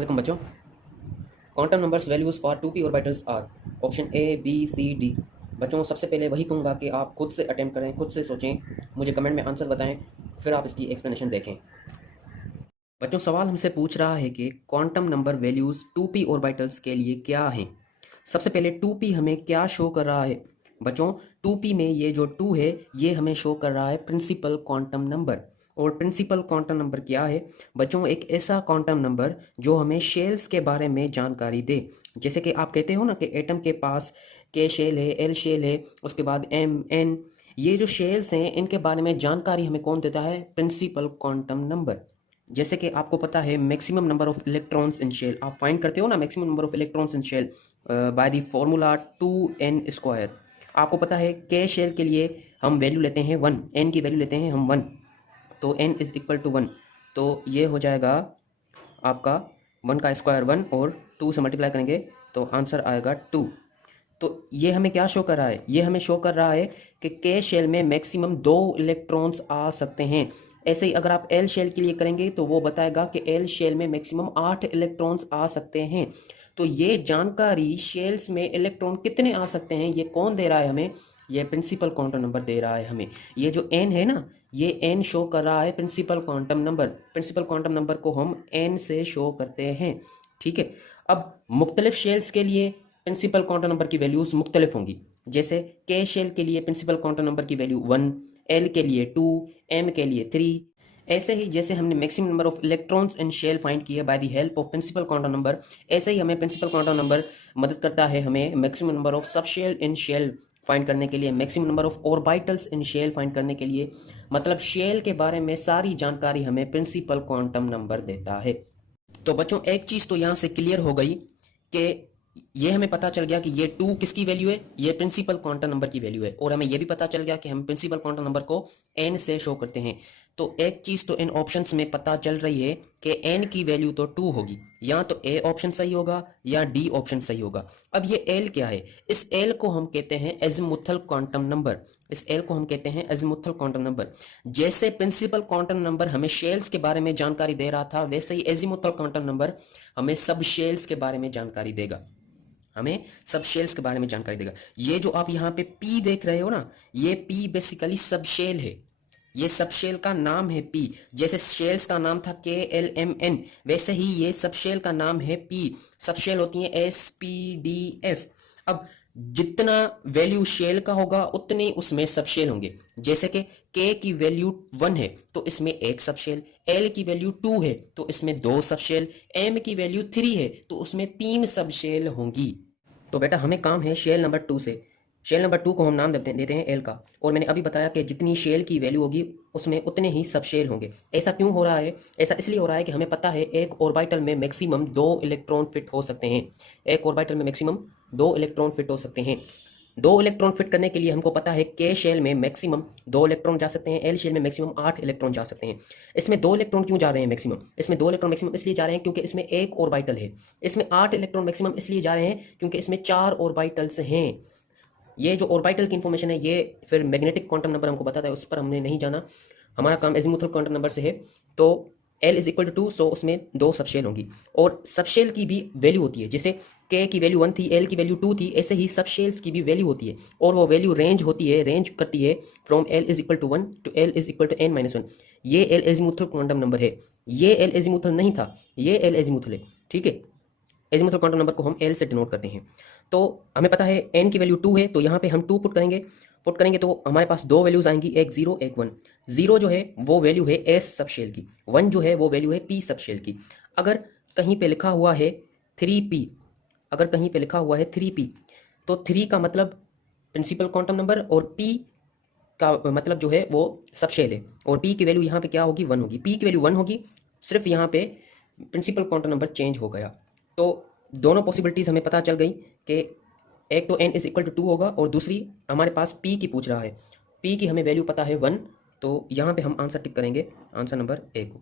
अस्सलाम बच्चों। Quantum numbers values for 2p orbitals are option A B C D. बच्चों सबसे पहले वही कहूँगा कि आप खुद से अटेम्प्ट करें, खुद से सोचें, मुझे कमेंट में आंसर बताएं, फिर आप इसकी एक्सप्लेनेशन देखें। बच्चों सवाल हमसे पूछ रहा है कि quantum number values 2p orbitals के लिए क्या हैं। सबसे पहले 2p हमें क्या शो कर रहा है। बच्चों 2p में ये जो 2 है ये हमें शो कर रहा है प्रिंसिपल क्वांटम नंबर। और प्रिंसिपल क्वांटम नंबर क्या है बच्चों? एक ऐसा क्वांटम नंबर जो हमें शेल्स के बारे में जानकारी दे। जैसे कि आप कहते हो ना कि एटम के पास के शेल है, एल शेल है, उसके बाद एम एन, ये जो शेल्स हैं इनके बारे में जानकारी हमें कौन देता है? Principal quantum number. जैसे कि आपको पता है maximum number of electrons in shell, आप फाइंड करते हो ना maximum number of electrons in shell by the formula 2n²। आपको पता है के शेल के लिए हम वैल्यू लेते हैं 1, n की वैल्यू लेते हैं हम 1, तो n इज इक्वल टू 1, तो ये हो जाएगा आपका 1 का स्क्वायर 1 और 2 से मल्टीप्लाई करेंगे तो आंसर आएगा 2। तो ये हमें क्या शो कर रहा है? ये हमें शो कर रहा है कि के शेल में मैक्सिमम 2 इलेक्ट्रॉन्स आ सकते हैं। ऐसे ही अगर आप एल शेल के लिए करेंगे तो वो बताएगा कि एल शेल में मैक्सिमम 8 इलेक्ट्रॉन्स आ सकते हैं। तो ये जानकारी शेल्स में इलेक्ट्रॉन कितने आ सकते हैं ये कौन दे रहा है हमें? ये प्रिंसिपल क्वांटम नंबर दे रहा है हमें। ये जो एन है ना, ये एन शो कर रहा है principal quantum number. Principal quantum number को हम एन से शो करते हैं, ठीक है। अब मुख्तलिफ शेल्स के लिए प्रिंसिपल क्वांटम नंबर की वैल्यूज मुख्तलिफ होंगी। जैसे के शेल के लिए प्रिंसिपल क्वांटम नंबर की वैल्यू 1, एल के लिए 2, एम के लिए 3। ऐसे ही जैसे हमने maximum number of electrons in shell find किया by the help of principal quantum number, ऐसे ही हमें प्रिंसिपल क्वांटम नंबर मदद करता है हमें maximum number of sub shell in shell find करने के लिए, maximum number of orbitals in shell find करने के लिए। मतलब शेल के बारे में सारी जानकारी हमें प्रिंसिपल क्वांटम नंबर देता है। तो बच्चों एक चीज़ तो यहाँ से क्लियर हो गई कि ये हमें पता चल गया कि ये 2 किसकी वैल्यू है? ये प्रिंसिपल क्वांटम नंबर की वैल्यू है। और हमें ये भी पता चल गया कि हम प्रिंसिपल क्वांटम नंबर को n से शो करते हैं। तो एक चीज़ तो इन ऑप्शंस में पता चल रही है कि n की वैल्यू तो 2 होगी। या तो ए ऑप्शन सही होगा या डी ऑप्शन सही होगा। अब ये l क्या है? इस l को हम कहते हैं एज़िमुथल क्वांटम नंबर। इस l को हम कहते हैं एज़िमुथल क्वांटम नंबर। जैसे प्रिंसिपल क्वांटम नंबर हमें शेल्स के बारे में जानकारी दे रहा था, वैसे ही एज़िमुथल क्वांटम नंबर हमें सब शेल्स के बारे में जानकारी देगा, हमें सब शेल्स के बारे में जानकारी देगा। ये जो आप यहाँ पे P देख रहे हो ना, ये P बेसिकली सब शेल है। ये सब शेल का नाम है P। जैसे शेल्स का नाम था KLMN, वैसे ही ये सब शेल का नाम है P। सब शेल होती हैं SPDF। अब जितना वैल्यू शेल का होगा उतने उसमें सब शेल होंगे। जैसे कि K की वैल्यू 1 है तो इसमें एक सब शेल, L की वैल्यू 2 है तो इसमें 2 सब शेल, M की वैल्यू 3 है तो उसमें 3 सब शेल होंगी। तो बेटा हमें काम है शेल नंबर 2 से। शेल नंबर 2 को हम नाम देते हैं एल का। और मैंने अभी बताया कि जितनी शेल की वैल्यू होगी उसमें उतने ही सब शेल होंगे। ऐसा क्यों हो रहा है? ऐसा इसलिए हो रहा है कि हमें पता है एक ऑर्बिटल में मैक्सिमम 2 इलेक्ट्रॉन फिट हो सकते हैं। एक ऑर्बिटल में मैक्सिमम 2 इलेक्ट्रॉन फिट हो सकते हैं। 2 इलेक्ट्रॉन फिट करने के लिए हमको पता है के शेल में मैक्सिमम 2 इलेक्ट्रॉन जा सकते हैं, एल शेल में मैक्सिमम 8 इलेक्ट्रॉन जा सकते हैं। इसमें 2 इलेक्ट्रॉन क्यों जा रहे हैं मैक्सिमम? इसमें 2 इलेक्ट्रॉन मैक्सिमम इसलिए जा रहे हैं क्योंकि इसमें एक ऑर्बिटल है। इसमें 8 इलेक्ट्रॉन मैक्सिमम इसलिए जा रहे हैं क्योंकि इसमें 4 ऑर्बिटल्स हैं। ये जो ऑर्बिटल की इंफॉर्मेशन है ये फिर मैग्नेटिक क्वांटम नंबर हमको बताता है, उस पर हमने नहीं जाना। हमारा काम एजीमुथल क्वांटम नंबर से है। तो L इज इक्वल टू 2, सो उसमें 2 सबशेल होंगी। और सबशेल की भी वैल्यू होती है। जैसे K की वैल्यू 1 थी, L की वैल्यू 2 थी, ऐसे ही सबशेल्स की भी वैल्यू होती है। और वो वैल्यू रेंज होती है, रेंज करती है from L is equal to 1 to L is equal to n-1। ये L एजीमुथल क्वांटम नंबर है। ये L एजीमुथल नहीं था, ये L एजीमुथल है, ठीक है। एजीमुथल क्वांटम नंबर को हम L से डिनोट करते हैं। तो हमें पता है n की वैल्यू 2 है तो यहाँ पे हम 2 पुट करेंगे तो हमारे पास 2 वैल्यूज आएंगी, एक 0 एक 1। 0 जो है वो वैल्यू है S सब शेल की, 1 जो है वो वैल्यू है P सब शेल की। अगर कहीं पे लिखा हुआ है 3P, अगर कहीं पे लिखा हुआ है 3P, तो 3 का मतलब प्रिंसिपल क्वांटम नंबर और P का मतलब जो है वो सब शेल है। और P की वैल्यू यहाँ पे क्या होगी? 1 होगी। P की वैल्यू 1 होगी, सिर्फ यहाँ पे प्रिंसिपल क्वांटम नंबर चेंज हो गया। तो दोनों पॉसिबिलिटीज़ हमें पता चल गई कि एक तो n इज इक्वल टू 2 होगा और दूसरी हमारे पास P की पूछ रहा है। P की हमें वैल्यू पता है 1, तो यहाँ पे हम आंसर टिक करेंगे आंसर नंबर A को।